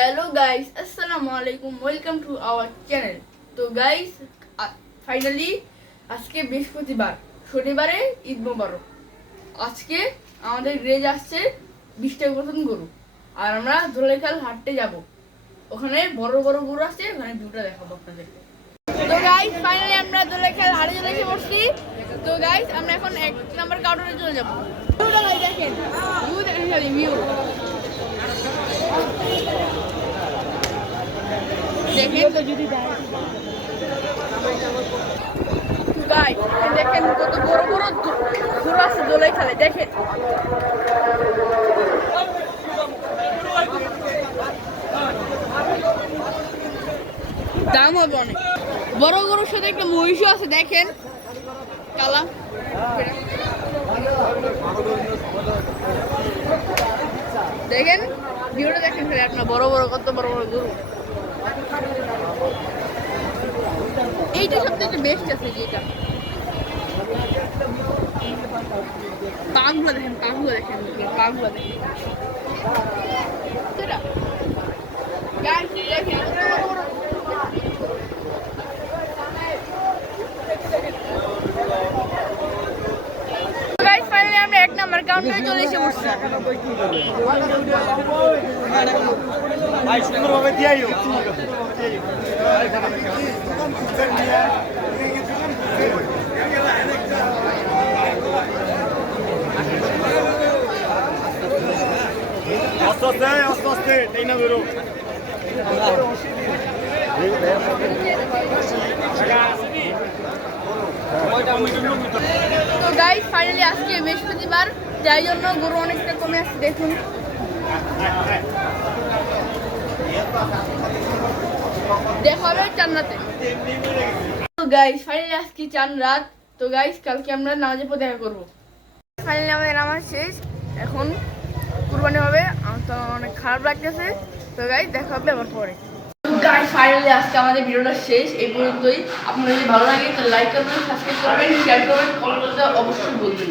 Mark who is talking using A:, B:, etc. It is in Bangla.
A: হ্যালো গাইস আসসালামু আলাইকুম ওয়েলকাম টু আওয়ার চ্যানেল তো গাইস ফাইনালি আজকে বৃহস্পতিবার। শনিবারে ঈদ মোবারক। আজকে আমাদের রেজ আসছে বিশটা মতন গরু। আর আমরা ধোলাইখাল হাটতে যাব। ওখানে বড় বড় গরু আছে ওখানে ভিউটা দেখাবো আপনাদেরকে। তো গাইস ফাইনালি আমরা ধোলাইখাল হাটে চলে এসে পড়ছি তো গাইস আমরা এখন এক নাম্বার কাউন্টারে চলে যাব। দেখেন। ভিউ দেখেন খালি ভিউ দেখেন। কত বড় বড় গরু আছে দোলাই খেলে, দেখেন। দাম হবে অনেক। বড় গরুর সাথে একটা মহিষও আছে, দেখেন। কালা। দেখেন ভিডিওটা দেখেন আপনার বড় বড়, কত বড় বড় গরু। এইটা সবথেকে বেস্ট আছে যেটা। পাগুলো দেখেন পাগুলো দেখেন পাগুলো দেখেন। দেখেন কত বড় বড় গাইস ফাইনালি আমরা কাউন্টারে চলে এসে পড়ছি
B: ভাই সুন্দরভাবে দিয়াইও আস্তে আস্তে আস্তে আস্তে তাই না বেরো।
A: তো গাইস ফাইনালি আজকে বৃহস্পতিবার। যাই জন্য গরু অনেকটা কমে আসছে, দেখুন। দেখা হবে তো চান রাত। তো কালকে আমরা দেখা করব। ফাইনালি আমাদের নামাজ শেষ। এখন আমার অনেক খারাপ লাগতেছে। তো দেখা হবে আবার পরে। আমাদের শেষ। এই পর্যন্তই। আপনার যদি ভালো লাগে করবেন শেয়ার করবেন অবশ্যই বলবেন